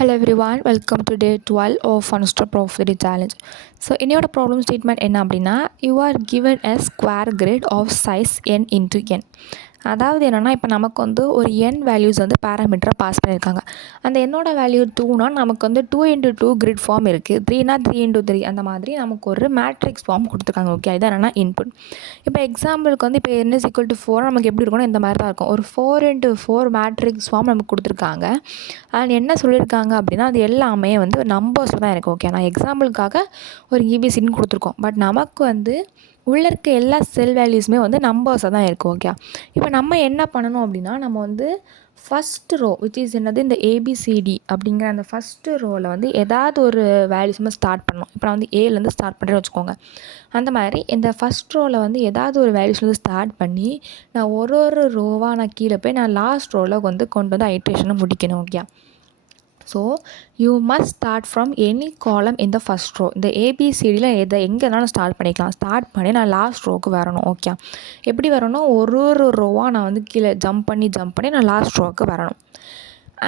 Hello everyone, welcome to day 12 of Funster Profitability Challenge. So, என்னோட problem statement என்ன அப்படின்னா, you are given a square grid of size n into n. அதாவது என்னென்னா, இப்போ நமக்கு வந்து ஒரு n வேல்யூஸ் வந்து பேராமீட்டரை பாஸ் பண்ணியிருக்காங்க. அந்த என்னோட வேல்யூ 2னா நமக்கு வந்து 2 into 2 கிரிட் ஃபார்ம் இருக்குது. 3னா 3 into 3 அந்த மாதிரி நமக்கு ஒரு மேட்ரிக்ஸ் ஃபார்ம் கொடுத்துருக்காங்க. ஓகே, இது என்னென்னா இன்புட். இப்போ எக்ஸாம்பிளுக்கு வந்து இப்போ n is equal to 4 நமக்கு எப்படி இருக்கும்னா இந்த மாதிரி தான் இருக்கும். ஒரு 4 into 4 மேட்ரிக்ஸ் ஃபார்ம் நமக்கு கொடுத்துருக்காங்க. அண்ட் என்ன சொல்லியிருக்காங்க அப்படின்னா, அது எல்லாமே வந்து நம்பர்ஸில் தான் இருக்குது. ஓகே, நான் எக்ஸாம்பிளுக்காக ஒரு ஏபிசின்னு கொடுத்துருக்கோம். பட் நமக்கு வந்து உள்ளே இருக்க எல்லா செல் வேல்யூஸுமே வந்து நம்பர்ஸாக தான் இருக்குது. ஓகே, இப்போ நம்ம என்ன பண்ணணும் அப்படின்னா, நம்ம வந்து ஃபஸ்ட் ரோ விச் இஸ் என்னது இந்த ஏபிசிடி அப்படிங்கிற அந்த ஃபஸ்ட்டு ரோவில் வந்து ஏதாவது ஒரு வேல்யூஸுமே ஸ்டார்ட் பண்ணணும். இப்போ நான் வந்து ஏலேருந்து ஸ்டார்ட் பண்ணுறேன்னு வச்சுக்கோங்க. அந்த மாதிரி இந்த ஃபஸ்ட் ரோவில் வந்து ஏதாவது ஒரு வேல்யூஸ்லேருந்து ஸ்டார்ட் பண்ணி நான் ஒரு ரோவாக நான் கீழே போய் நான் லாஸ்ட் ரோவில் வந்து கொண்டு வந்து ஐட்ரேஷனை முடிக்கணும். Okay, so you must start from any காலம் இந்த ஃபஸ்ட் ரோ. இந்த ஏபிசிடியில் எங்கே வேணாலும் ஸ்டார்ட் பண்ணிக்கலாம். ஸ்டார்ட் பண்ணி நான் லாஸ்ட் ரோவுக்கு வரணும். ஓகே, எப்படி வரணும், ஒரு ரோவாக நான் வந்து கீழே ஜம்ப் பண்ணி நான் லாஸ்ட் ரோவுக்கு வரணும்.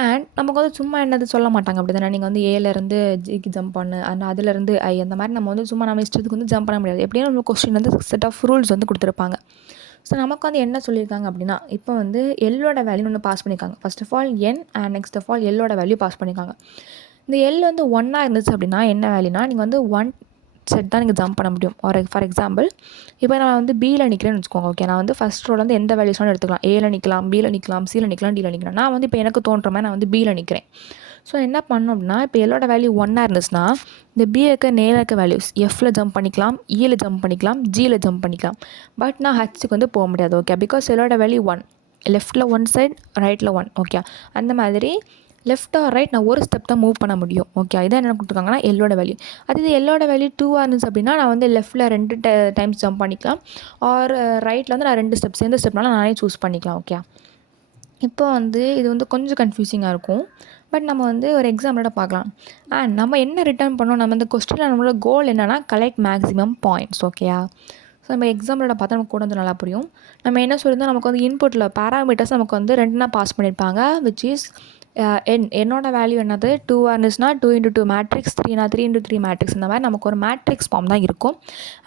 அண்ட் நமக்கு வந்து சும்மா என்னது சொல்ல மாட்டாங்க அப்படி தானே, நீங்கள் வந்து ஏலேருந்து ஜிக்கு ஜம்ப் பண்ணு, அந்த அதுலேருந்து ஐ அந்த மாதிரி நம்ம வந்து சும்மா நம்ம இஷ்டத்துக்கு வந்து ஜம்ப் பண்ண முடியாது. எப்படியும் நம்ம கொஸ்டின் வந்து செட் ஆஃப் ரூல்ஸ் வந்து கொடுத்துருப்பாங்க. ஸோ நமக்கு வந்து என்ன சொல்லியிருக்காங்க அப்படின்னா, இப்போ வந்து எல்லோட வேல்யூ ஒன்று பாஸ் பண்ணியிருக்காங்க. First of all N and next of all எல்லோட வேல்யூ பாஸ் பண்ணியிருக்காங்க. இந்த எல் வந்து 1 இருந்துச்சு அப்படின்னா என்ன வேல்யூனா, நீங்கள் வந்து 1 செட் தான் நீங்கள் ஜம்ப் பண்ண முடியும். ஃபார் எக்ஸாம்பிள் இப்போ நான் வந்து பியில் நிற்கிறேன்னு வச்சுக்கோங்க. ஓகே, நான் வந்து ஃபஸ்ட் ரோவில் வந்து எந்த வேல்யூஸ்னாலும் எடுத்துக்கலாம். ஏல நிற்கலாம், பியில் நிற்கலாம், சியில் நிற்கலாம், டியில் நிற்கலாம். நான் வந்து இப்போ எனக்கு தோன்ற மாதிரி நான் வந்து பியில் நிற்கிறேன். ஸோ என்ன பண்ணோம் அப்படின்னா, இப்போ எல்லோட வேல்யூ 1 இருந்துச்சுன்னா இந்த பி இருக்க நேரில் இருக்க வேல்யூஸ் எஃப்பில் ஜம்ப் பண்ணிக்கலாம், இயில் ஜம்ப் பண்ணிக்கலாம், ஜியில் ஜம்ப் பண்ணிக்கலாம். பட் நான் ஹச்சுக்கு வந்து போக முடியாது. ஓகே, பிகாஸ் எல்லோட வேல்யூ 1, லெஃப்ட்டில் 1 சைட், ரைட்டில் 1. ஓகே, அந்த மாதிரி லெஃப்ட் ஆர் ரைட் நான் ஒரு ஸ்டெப் தான் மூவ் பண்ண முடியும். ஓகே, இதான் என்ன கொடுத்துருக்காங்கன்னா எல்லோட வேல்யூ. அது எல்லோட வேல்யூ 2 இருந்துச்சு அப்படின்னா நான் வந்து லெஃப்ட்டில் 2 டைம்ஸ் ஜம்ப் பண்ணிக்கலாம், ஆர் ரைட்டில் வந்து நான் 2 ஸ்டெப்ஸ் எந்த ஸ்டெப்னாலும் நானே சூஸ் பண்ணிக்கலாம். ஓகே, இப்போ வந்து இது வந்து கொஞ்சம் கன்ஃபியூசிங்காக இருக்கும். பட் நம்ம வந்து ஒரு எக்ஸாம்பிளோட பார்க்கலாம். அண்ட் நம்ம என்ன ரிட்டர்ன் பண்ணோம், நம்ம இந்த கொஸ்டினில் நம்மளோட கோல் என்னென்னா கலெக்ட் மேக்ஸிமம் பாயிண்ட்ஸ். ஓகேயா, ஸோ நம்ம எக்ஸாம்பிளோட பார்த்தா நமக்கு கூட வந்து நல்லா புரியும். நம்ம என்ன சொல்லியிருந்தோம், நமக்கு வந்து இன்புட்டில் பேராமீட்டர்ஸ் நமக்கு வந்து 2 பாஸ் பண்ணியிருப்பாங்க. விச் இஸ் என்னோட வேல்யூ என்னது 2 இருந்துச்சுன்னா 2 into 2 மேட்ரிக்ஸ், 3னா 3 into 3 மேட்ரிக்ஸ். இந்த மாதிரி நமக்கு ஒரு மேட்ரிக்ஸ் ஃபார்ம் தான் இருக்கும்.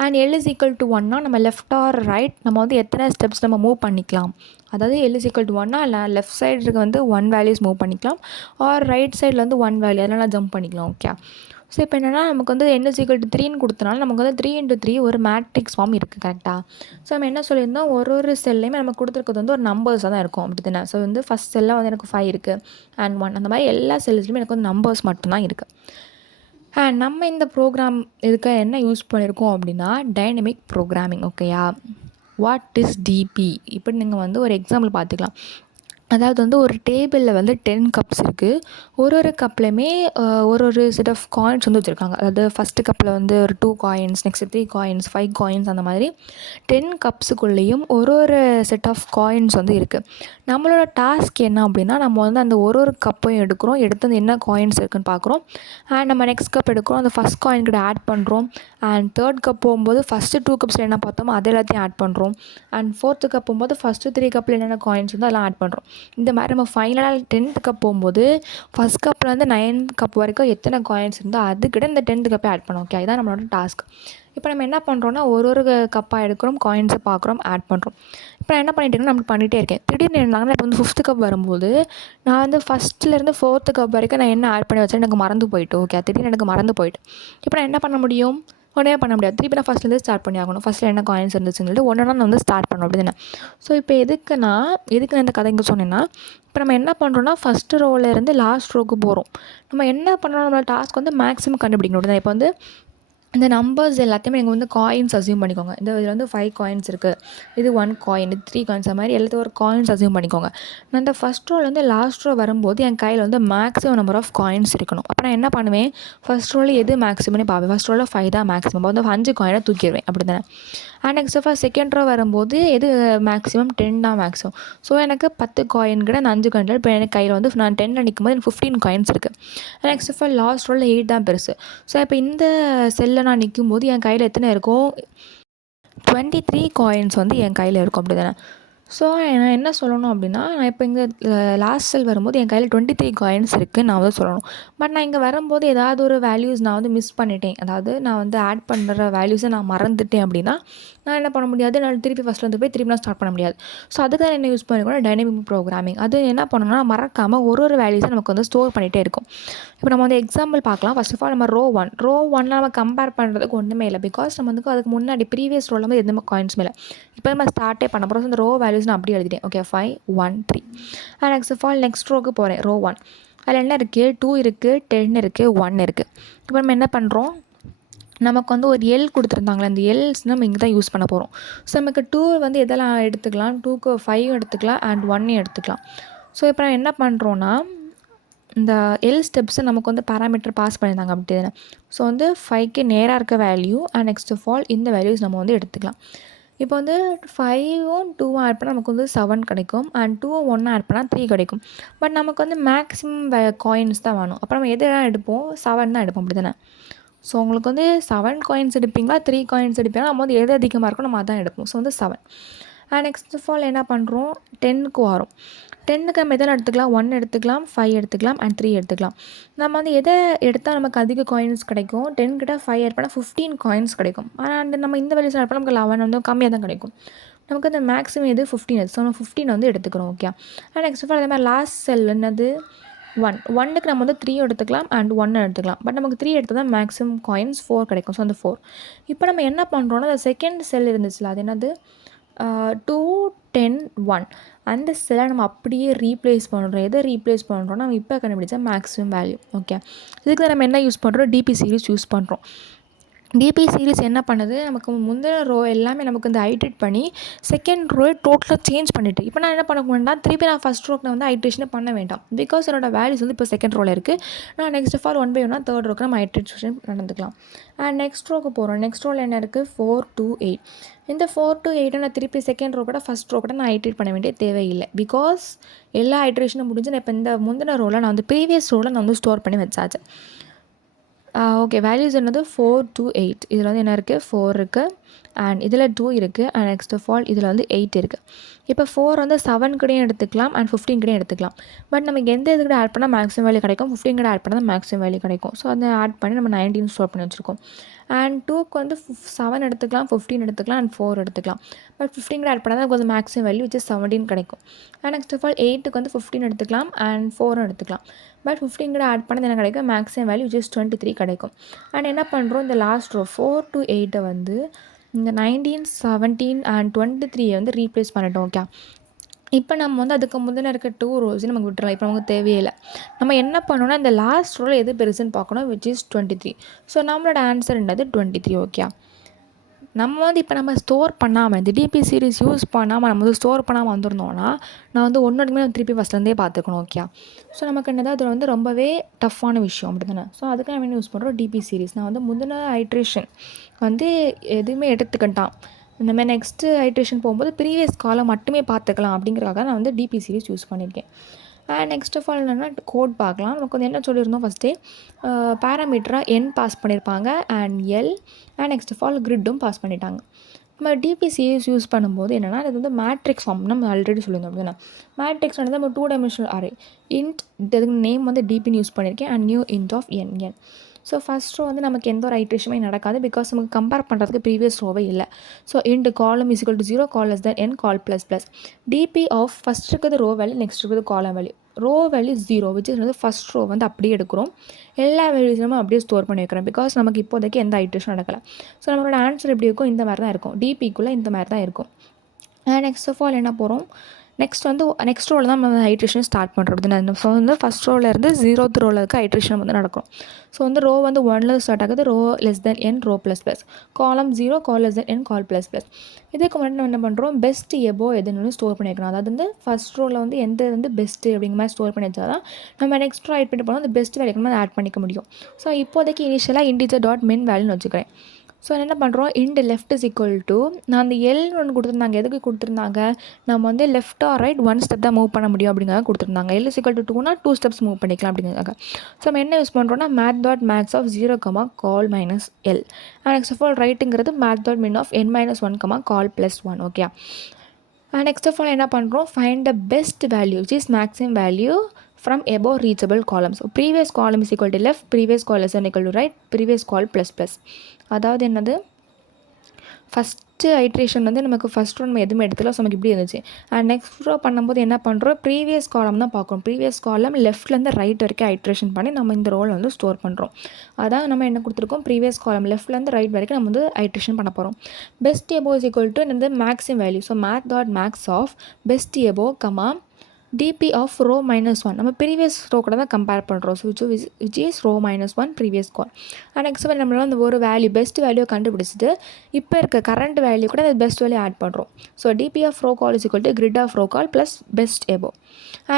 And L is equal to 1னா நம்ம லெஃப்ட் ஆர் ரைட் நம்ம வந்து எத்தனை ஸ்டெப்ஸ் நம்ம மூவ் பண்ணிக்கலாம். அதாவது எல் இஸ் ஈக்குவல் டு 1னா இல்லை லெஃப்ட் சைடுக்கு வந்து 1 வேல்யூஸ் மூவ் பண்ணிக்கலாம், ஆர் ரைட் சைடில் வந்து 1 வேல்யூ அதனால் ஜம்ப் பண்ணிக்கலாம். ஓகே, ஸோ இப்போ என்னென்னா நமக்கு வந்து n is equal to 3ன்னு கொடுத்தனால நமக்கு வந்து 3 into 3 ஒரு மேட்ரிக்ஸ் ஃபார்ம் இருக்குது. கரெக்டாக, ஸோ நம்ம என்ன சொல்லியிருந்தோம், ஒரு செல்லையுமே நம்ம கொடுத்துருக்கிறது வந்து ஒரு நம்பர்ஸாக தான் இருக்கும். அப்படி தானே. ஸோ வந்து ஃபஸ்ட் செல்லில் வந்து எனக்கு 5 இருக்குது அண்ட் 1 அந்த மாதிரி எல்லா செல்ஸ்லையுமே எனக்கு வந்து நம்பர்ஸ் மட்டும்தான் இருக்குது. அண்ட் நம்ம இந்த ப்ரோக்ராம் இதுக்கு என்ன யூஸ் பண்ணியிருக்கோம் அப்படின்னா டைனமிக் ப்ரோக்ராமிங். ஓகேயா, வாட் இஸ் டிபி இப்படி நீங்கள் வந்து ஒரு எக்ஸாம்பிள் பார்த்துக்கலாம். அதாவது வந்து ஒரு டேபிளில் வந்து 10 கப்ஸ் இருக்குது. ஒரு கப்லையுமே ஒரு செட் ஆஃப் காயின்ஸ் வந்து வச்சுருக்காங்க. அதாவது ஃபஸ்ட்டு கப்பில் வந்து ஒரு 2 காயின்ஸ், நெக்ஸ்ட் 3 காயின்ஸ், 5 காயின்ஸ், அந்த மாதிரி 10 கப்ஸுக்குள்ளேயும் ஒரு செட் ஆஃப் காயின்ஸ் வந்து இருக்குது. நம்மளோட டாஸ்க் என்ன அப்படின்னா, நம்ம வந்து அந்த ஒரு கப்பையும் எடுக்கிறோம், எடுத்து அந்த என்ன காயின்ஸ் இருக்குதுன்னு பார்க்குறோம். அண்ட் நம்ம நெக்ஸ்ட் கப் எடுக்கிறோம், அந்த ஃபஸ்ட் காயின் கூட ஆட் பண்ணுறோம். அண்ட் தேர்ட் கப் போகும்போது ஃபஸ்ட்டு 2 கப்ஸில் என்ன பார்த்தோமோ அது எல்லாத்தையும் ஆட் பண்ணுறோம். அண்ட் ஃபோர்த்து கப் போகும்போது ஃபஸ்ட்டு 3 கப்பில் என்னென்ன காயின்ஸ் வந்து அதெல்லாம் ஆட் பண்ணுறோம். இந்த மாதிரி நம்ம ஃபைனலாக 10th கப் போகும்போது ஃபஸ்ட் கப்லேருந்து 9th கப் வரைக்கும் எத்தனை காயின்ஸ் இருந்தோ அதுக்கிட்ட இந்த 10th கப்பை ஆட் பண்ணோம். ஓகே, இதுதான் நம்மளோட டாஸ்க். இப்போ நம்ம என்ன பண்ணுறோன்னா ஒரு கப்பாக எடுக்கிறோம், காயின்ஸை பார்க்குறோம், ஆட் பண்ணுறோம். இப்போ நான் என்ன பண்ணிட்டேன்னா நம்ம பண்ணிகிட்டே இருக்கேன். திடீர்னு இருந்தாங்கன்னா இப்போ வந்து 5th கப் வரும்போது நான் வந்து ஃபஸ்ட்லேருந்து 4th கப் வரைக்கும் நான் என்ன ஆட் பண்ணி வச்சேன் எனக்கு மறந்து போயிட்டு. ஓகே, திடீர்னு எனக்கு மறந்து போயிட்டு இப்போ நான் என்ன பண்ண முடியும், ஒன்றே பண்ண முடியாது. திருப்பி நான் ஃபஸ்ட்லேருந்து ஸ்டார்ட் பண்ணி ஆகணும். ஃபஸ்ட்டில் என்ன காயின்ஸ் இருந்துச்சுன்னு சொல்லிட்டு ஒன்றா நான் வந்து ஸ்டார்ட் பண்ணணும். அப்படி தானே. ஸோ இப்போ எதுக்கு நான் இந்த கதை இங்கே சொன்னேன்னா, இப்போ நம்ம என்ன பண்ணுறோன்னா ஃபஸ்ட்டு ரோவிலேருந்து லாஸ்ட் ரோவுக்கு போகிறோம். நம்ம என்ன பண்ணுறோம், நம்மளோட டாஸ்க் வந்து மேக்ஸிமம் கண்டுபிடிக்கணும். அப்படி தான். இப்போ வந்து இந்த நம்பர்ஸ் எல்லாத்தையுமே நீங்கள் வந்து காயின்ஸ் அஸ்யூம் பண்ணிக்கோங்க. இதில் வந்து 5 காயின்ஸ் இருக்குது, இது 1 காயின், இது 3 காயின்ஸ், அது மாதிரி எல்லாத்தையும் ஒரு காயின்ஸ் அஸ்யூம் பண்ணிக்கோங்க. நான் இந்த ஃபஸ்ட் ரோலேருந்து லாஸ்ட் ரோ வரும்போது என் கையில் வந்து மேக்ஸிமம் நம்பர் ஆஃப் காயின்ஸ் இருக்கணும். அப்போ நான் என்ன பண்ணுவேன், ஃபஸ்ட் ரோவில் எது மேக்ஸிமம்னு பார்ப்பேன். ஃபஸ்ட் ரோவில் 5 தான் மேக்ஸிமம், வந்து 5 காயினை தூக்கிடுவேன். அப்படி தானே. And next of second row வரும்போது எது மேக்ஸிமம் 10 தான் மேக்ஸிமம். ஸோ எனக்கு 10 காயின் கிட்ட அந்த 5 காயின் இப்போ எனக்கு கையில் வந்து நான் 10 நிற்கும் போது எனக்கு 15 காயின்ஸ் இருக்குது. நெக்ஸ்ட் ஆஃப் லாஸ்ட் ரோவில் 8 தான் பெருசு. ஸோ இப்போ இந்த செல்லில் நான் நிற்கும்போது என் கையில் எத்தனை இருக்கும், 23 காயின்ஸ் வந்து என் கையில் இருக்கும். அப்படி தானே. ஸோ நான் என்ன சொல்லணும் அப்படின்னா, நான் இப்போ இங்கே லாஸ்ட் செல் வரும்போது என் கையில் 23 காயின்ஸ் இருக்குதுன்னு நான் வந்து சொல்லணும். பட் நான் இங்கே வரும்போது ஏதாவது ஒரு வேல்யூஸ் நான் வந்து மிஸ் பண்ணிட்டேன், அதாவது நான் வந்து ஆட் பண்ணுற வேல்யூஸை நான் மறந்துட்டேன் அப்படின்னா, நான் என்ன பண்ண முடியாது, நான் திருப்பி ஃபஸ்ட்லேருந்து போய் திருப்பி நான் ஸ்டார்ட் பண்ண முடியாது. ஸோ அதுக்கு தான் என்ன யூஸ் பண்ணிக்கணும், டைனமிக் ப்ரோக்ராமிங். அது என்ன பண்ணணும்னா, மறக்காமல் ஒரு வேல்யூஸை நமக்கு வந்து ஸ்டோர் பண்ணிகிட்டே இருக்கும். இப்போ நம்ம வந்து எக்ஸாம்பிள் பார்க்கலாம். ஃபர்ஸ்ட் ஆஃப் ஆல் நம்ம ரோ ஒன்ல நம்ம கம்பேர் பண்ணுறதுக்கு ஒன்றுமே இல்லை. பிகாஸ் நம்ம வந்து அதுக்கு முன்னாடி ப்ரீவியஸ் ரோவில் வந்து எதுவுமே காயின்ஸுமே இல்லை. இப்போ நம்ம ஸ்டார்ட்டே பண்ண போகிறோம். இந்த ரோ வேல்யூஸ் நான் அப்படியே எழுதிட்டேன். Okay, 5 1 3. Next of all next ரோக்கு போகிறேன். ரோ 1 அதில் என்ன இருக்குது, 2 இருக்குது, 10 இருக்குது, 1 இருக்குது. இப்போ நம்ம என்ன பண்ணுறோம், நமக்கு வந்து ஒரு எல் கொடுத்துருந்தாங்களே, அந்த எல்ஸ் நம்ம இங்கே தான் யூஸ் பண்ண போகிறோம். ஸோ நமக்கு 2 வந்து எதெல்லாம் எடுத்துக்கலாம், 2க்கு 5 எடுத்துக்கலாம் அண்ட் 1 எடுத்துக்கலாம். ஸோ இப்போ நான் என்ன பண்ணுறோன்னா, இந்த எல் ஸ்டெப்ஸை நமக்கு வந்து பேராமீட்டர் பாஸ் பண்ணியிருந்தாங்க அப்படி தானே. ஸோ வந்து 5க்கு நேராக இருக்க value and next of all இந்த வேல்யூஸ் நம்ம வந்து எடுத்துக்கலாம். இப்போ வந்து 5ம் 2ம் ஆட் பண்ணால் நமக்கு வந்து 7 கிடைக்கும் அண்ட் 2ம் 1 ஆட் பண்ணால் 3 கிடைக்கும். பட் நமக்கு வந்து மேக்ஸிமம் காயின்ஸ் தான் வேணும். அப்போ நம்ம எது எடுப்போம், 7 தான் எடுப்போம் அப்படி தானே. ஸோ உங்களுக்கு வந்து 7 காயின்ஸ் எடுப்பீங்களா, 3 காயின்ஸ் எடுப்பீங்களா, நம்ம வந்து எது அதிகமாக இருக்கும் நம்ம அதான் எடுப்போம். ஸோ வந்து 7. நெக்ஸ்ட் ஆஃப் ஆல் என்ன பண்ணுறோம், 10க்கு வரும். 10க்கு நம்ம எதெல்லாம் எடுத்துக்கலாம், 1 எடுத்துக்கலாம், 5 எடுத்துக்கலாம் அண்ட் 3 எடுத்துக்கலாம். நம்ம வந்து எதை எடுத்தால் நமக்கு அதிக காயின்ஸ் கிடைக்கும், 10 கிட்ட 5 ஆட் பண்ணால் 15 காயின்ஸ் கிடைக்கும். ஆனால் நம்ம இந்த வேல்யூஸ் ஆட் பண்ணால் நமக்கு 11 வந்து கம்மியாக தான் கிடைக்கும். நமக்கு அந்த மேக்ஸிமம் எது 15. ஸோ நம்ம 15 வந்து எடுத்துக்கிறோம். ஓகே. நெக்ஸ்ட் ஆஃப் ஆல் அதே மாதிரி லாஸ்ட் செல் என்னது 1க்கு நம்ம வந்து 3 எடுத்துக்கலாம் அண்ட் 1 எடுத்துக்கலாம். பட் நமக்கு 3 எடுத்தால் தான் மேக்ஸிமம் காயின்ஸ் 4 கிடைக்கும். ஸோ அந்த 4. இப்போ நம்ம என்ன பண்ணுறோன்னா, அந்த செகண்ட் செல் இருந்துச்சுல, அது என்னது 2 10 1 அந்த செல்லை நம்ம அப்படியே ரீப்ளேஸ் பண்ணுறோம். எதை ரீப்ளேஸ் பண்ணுறோன்னா, நம்ம இப்போ கண்டுபிடிச்சா மேக்ஸிமம் வேல்யூ. ஓகே. இதுக்கு தான் நம்ம என்ன யூஸ் பண்ணுறோம், டிபி சீரிஸ் யூஸ் பண்ணுறோம். டிபி சீரிஸ் என்ன பண்ணுது, நமக்கு முந்தின ரோ எல்லாமே நமக்கு வந்து ஐட்ரேட் பண்ணி செகண்ட் ரோ டோட்டலாக சேஞ்ச் பண்ணிவிட்டு, இப்போ நான் என்ன பண்ண வேண்டாம், திருப்பி நான் ஃபஸ்ட் ரோக்கு வந்து ஐட்ரேஷனே பண்ண வேண்டாம். பிகாஸ் என்னோட வேல்யூஸ் வந்து இப்போ செகண்ட் ரோவில் இருக்குது. நான் next of all 1 by 1 third ரோக்கு நம்ம ஐட்ரேஷன் நடந்துக்கலாம். நெக்ஸ்ட் ரோக்கு போகிறோம். நெக்ஸ்ட் ரோவில் என்ன இருக்குது, 4 2 8. இந்த 4 to 8 நான் திருப்பி செகண்ட் ரோ கூட ஃபஸ்ட் ரோ கூட நான் ஐட்ரேட் பண்ண வேண்டிய தேவையில்லை. பிகாஸ் எல்லா ஐட்ரேஷனும் முடிஞ்சு நான் இப்போ இந்த முந்தின ரோவில் நான் வந்து ப்ரீவியஸ் ரோவில் நான் வந்து ஸ்டோர் பண்ணி வச்சாச்சு. ஓகே. வேல்யூஸ் என்னது 4 to 8. இதில் வந்து என்ன இருக்குது, 4 இருக்குது அண்ட் இதில் 2 இருக்குது அண்ட் நெக்ஸ்ட் ஆஃப் ஆல் இதில் வந்து 8 இருக்குது. இப்போ 4 வந்து 7 கூடயும் எடுத்துக்கலாம் அண்ட் 15 கூடயும் எடுத்துக்கலாம். பட் நமக்கு எந்த இது கூட ஆட் பண்ணால் மேக்ஸிமம் வேல்யூ கிடைக்கும், 15 கூட ஆட் பண்ணால் தான் மேக்ஸிமம் வேல்யூ கிடைக்கும். ஸோ அதை ஆட் பண்ணி நம்ம 19 ஸ்டோர் பண்ணி வச்சுருக்கோம். அண்ட் 2க்கு வந்து 7 எடுத்துக்கலாம், 15 எடுத்துக்கலாம் அண்ட் 4 எடுத்துக்கலாம். பட் 15 கூட ஆட் பண்ணால் தான் கொஞ்சம் மேக்ஸிமம் வேல்யூ which is 17 கிடைக்கும். நெக்ஸ்ட் ஆஃப் ஆல் 8க்கு வந்து 15 எடுத்துக்கலாம் அண்ட் 4 எடுத்துக்கலாம். பட் 15 கூட ஆட் பண்ணது என்ன கிடைக்கும், மேக்ஸிமம் வேல்யூ which is 23 கிடைக்கும். அண்ட் என்ன பண்ணுறோம், இந்த லாஸ்ட் ரோ 4 to 8 வந்து இந்த 19 17 அண்ட் 23 வந்து ரீப்ளேஸ் பண்ணிட்டோம். ஓகே. இப்போ நம்ம வந்து அதுக்கு முந்தின இருக்க 2 ரோஸையும் நமக்கு விட்டுறலாம். இப்போ நமக்கு தேவையில்லை. நம்ம என்ன பண்ணணும்னா, இந்த லாஸ்ட் ரோவில் எது பெருசுன்னு பார்க்கணும் which is 23. ஸோ நம்மளோட ஆன்சர் என்னது 23. ஓகே. நம்ம வந்து இப்போ நம்ம ஸ்டோர் பண்ணாமல் இந்த டிபி சீரிஸ் யூஸ் பண்ணாமல் நம்ம வந்து ஸ்டோர் பண்ணாமல் வந்திருந்தோன்னா, நான் வந்து ஒன்றுமே திருப்பி ஃபஸ்ட்லேருந்தே பார்த்துக்கணும். ஓகே. ஸோ நமக்கு என்னது அது வந்து ரொம்பவே டஃப்பான விஷயம் அப்படி தானே. ஸோ அதுக்கு நம்ம என்ன யூஸ் பண்ணுறோம், டிபி சீரிஸ். நான் வந்து முந்தின ஐட்ரேஷன் வந்து எதுவுமே எடுத்துக்கிட்டான், இந்த மாதிரி நெக்ஸ்ட்டு ஐட்ரேஷன் போகும்போது ப்ரீவியஸ் காலம் மட்டுமே பார்த்துக்கலாம் அப்படிங்கிறக்காக நான் வந்து டிபி சீரிஸ் யூஸ் பண்ணியிருக்கேன். நெக்ஸ்ட் ஆஃப் ஆல் என்னென்னா கோட் பார்க்கலாம். நமக்கு வந்து என்ன சொல்லியிருந்தோம், ஃபஸ்ட்டே பேராமீட்டராக என் பாஸ் பண்ணியிருப்பாங்க and L and next of all கிரிட்டும் பாஸ் பண்ணிட்டாங்க. நம்ம டிபி சீரிஸ் யூஸ் பண்ணும்போது என்னென்னா, அது வந்து மேட்ரிக்ஸ் ஃபார்ம் நம்ம ஆல்ரெடி சொல்லியிருந்தோம் அப்படின்னா. மேட்ரிக்ஸ் வந்து நம்ம 2 dimensional அரே. இன்ட் இதுக்கு நேம் வந்து டிபின்னு யூஸ் பண்ணியிருக்கேன் and new int of N. So first row வந்து நமக்கு எந்த ஒரு ஐட்ரேஷனுமே நடக்காது. பிகாஸ் நமக்கு கம்பேர் பண்ணுறதுக்கு ப்ரீவியஸ் ரோவே இல்லை. So int column is equal to 0 col less than N col plus DP of first இருக்கிறது ரோ வேல்யூ, நெக்ஸ்ட் இருக்கிறது column value. Row value 0 which is வந்து ஃபஸ்ட் ரோ வந்து அப்படியே எடுக்கிறோம். எல்லா வேல்யூஸும் அப்படியே ஸ்டோர் பண்ணி வைக்கிறோம். பிகாஸ் நமக்கு இப்போதைக்கு எந்த ஐட்ரேஷன் நடக்கலை. ஸோ நம்மளோட ஆன்சர் எப்படி இருக்கும், இந்த மாதிரி தான் இருக்கும். டிபிக்குள்ளே இந்த மாதிரி தான் இருக்கும். நெக்ஸ்ட் ஆஃப் ஆல் என்ன போகிறோம், நெக்ஸ்ட் ரோவில் தான் நம்ம ஐட்ரேஷன் ஸ்டார்ட் பண்ணுறது. ஸோ வந்து ஃபஸ்ட் ரோலேருந்து 0th ரோவில் இருக்க ஐட்ரேஷன் வந்து நடக்கும். ஸோ வந்து ரோ வந்து 1ல் ஸ்டார்ட் ஆகுது, ரோ லெஸ் தென் என் ரோ ப்ளஸ் காலம் 0 col less than N col plus இதுக்கு முன்னாடி நம்ம என்ன பண்ணுறோம், பெஸ்ட் எபோ எதுன்னு ஸ்டோர் பண்ணி வைக்கணும். அதாவது வந்து ஃபஸ்ட் ரோவில் வந்து எந்த வந்து பெஸ்ட்டு அப்படிங்கிற மாதிரி ஸ்டோர் பண்ணி வச்சா தான் நம்ம நெக்ஸ்ட் ரோ ஆட் பண்ணி போனால் அந்த பெஸ்ட் வேல்யூக்கு நம்ம ஆட் பண்ணிக்க முடியும். ஸோ இப்போதைக்கு இனிஷியலாக இன்டிஜர் டாட் மின் வேல்யூன்னு வச்சுக்கிறேன். ஸோ என்ன பண்ணுறோம், int left is equal to, நான் அந்த எல்னு ஒன்று கொடுத்துருந்தாங்க. எதுக்கு கொடுத்துருந்தாங்க, நம்ம வந்து லெஃப்ட் ஆர் ரைட் 1 ஸ்டெப் தான் மூவ் பண்ண முடியும் அப்படிங்கிறத கொடுத்துருந்தாங்க. எல் இஸ் ஈக்குவல் டு 2னா 2 ஸ்டெப்ஸ் மூவ் பண்ணிக்கலாம் அப்படிங்கிறதுக்காக. ஸோ நம்ம என்ன யூஸ் பண்ணுறோம்னா, math dot maths of 0, col minus L. Next of all ரைட்டுங்கிறது math dot min of n - 1, col +1. Okay. Next of all என்ன பண்ணுறோம், find the best value which is maximum value from above reachable columns. So previous column is equal to left, previous column is equal to right, previous column plus plus. அதாவது என்னது, first iteration வந்து நமக்கு first row நம்ம எதுவுமே எடுத்துல, so நமக்கு இப்படி இருந்துச்சு. Next row பண்ணும்போது என்ன பண்ணுறோம், ப்ரீவியஸ் காலம் தான் பார்க்குறோம். ப்ரீவியஸ் காலம் லெஃப்ட்லேருந்து ரைட் வரைக்கும் ஐட்ரேஷன் பண்ணி நம்ம இந்த ரோவில் வந்து ஸ்டோர் பண்ணுறோம். அதான் நம்ம என்ன கொடுத்துருக்கோம், ப்ரீவியஸ் காலம் லெஃப்ட்லேருந்து ரைட் வரைக்கும் நம்ம வந்து ஐட்ரேஷன் பண்ண போகிறோம். Best above is equal to என்னது, maximum value. So math dot max of best above comma DP of row -1. நம்ம ப்ரீவியஸ் ரோ கூட தான் கம்பேர் பண்ணுறோம். So which is row -1 previous col. Next நம்ம அந்த ஒரு வேல்யூ பெஸ்ட் வேல்யூ கண்டுபிடிச்சிட்டு இப்போ இருக்க கரண்ட் வேல்யூ கூட அந்த பெஸ்ட் வேல்யூ ஆட் பண்ணுறோம். So DP of row col is equal to grid of row col plus best above.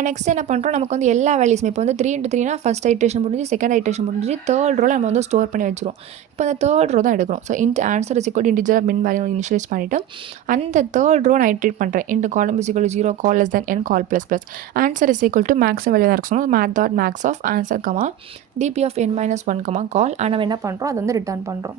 Next என்ன பண்ணுறோம், நமக்கு வந்து எல்லா வேல்யூஸுமே இப்போ வந்து 3 × 3 ஃபஸ்ட் ஐட்ரேஷன் முடிஞ்சு, செகண்ட் ஐட்ரேஷன் முடிஞ்சு, தேர்ட் ரோவில் நம்ம வந்து ஸ்டோர் பண்ணி வச்சுருவோம். இப்போ அந்த தேர்ட் ரோ தான் எடுக்கிறோம். So answer is equal to integer min value initialize பண்ணிவிட்டு அந்த தேர்ட் ரோ நான் ஐட்ரேட் பண்ணுறேன். இந்த column is equal to 0 col less than n col plus plus. Answer is equal to maximum value தான் இருக்கும். Math dot max of answer comma DP of n -1 comma col. நம்ம என்ன பண்ணுறோம், அதை வந்து ரிட்டர்ன் பண்ணுறோம்.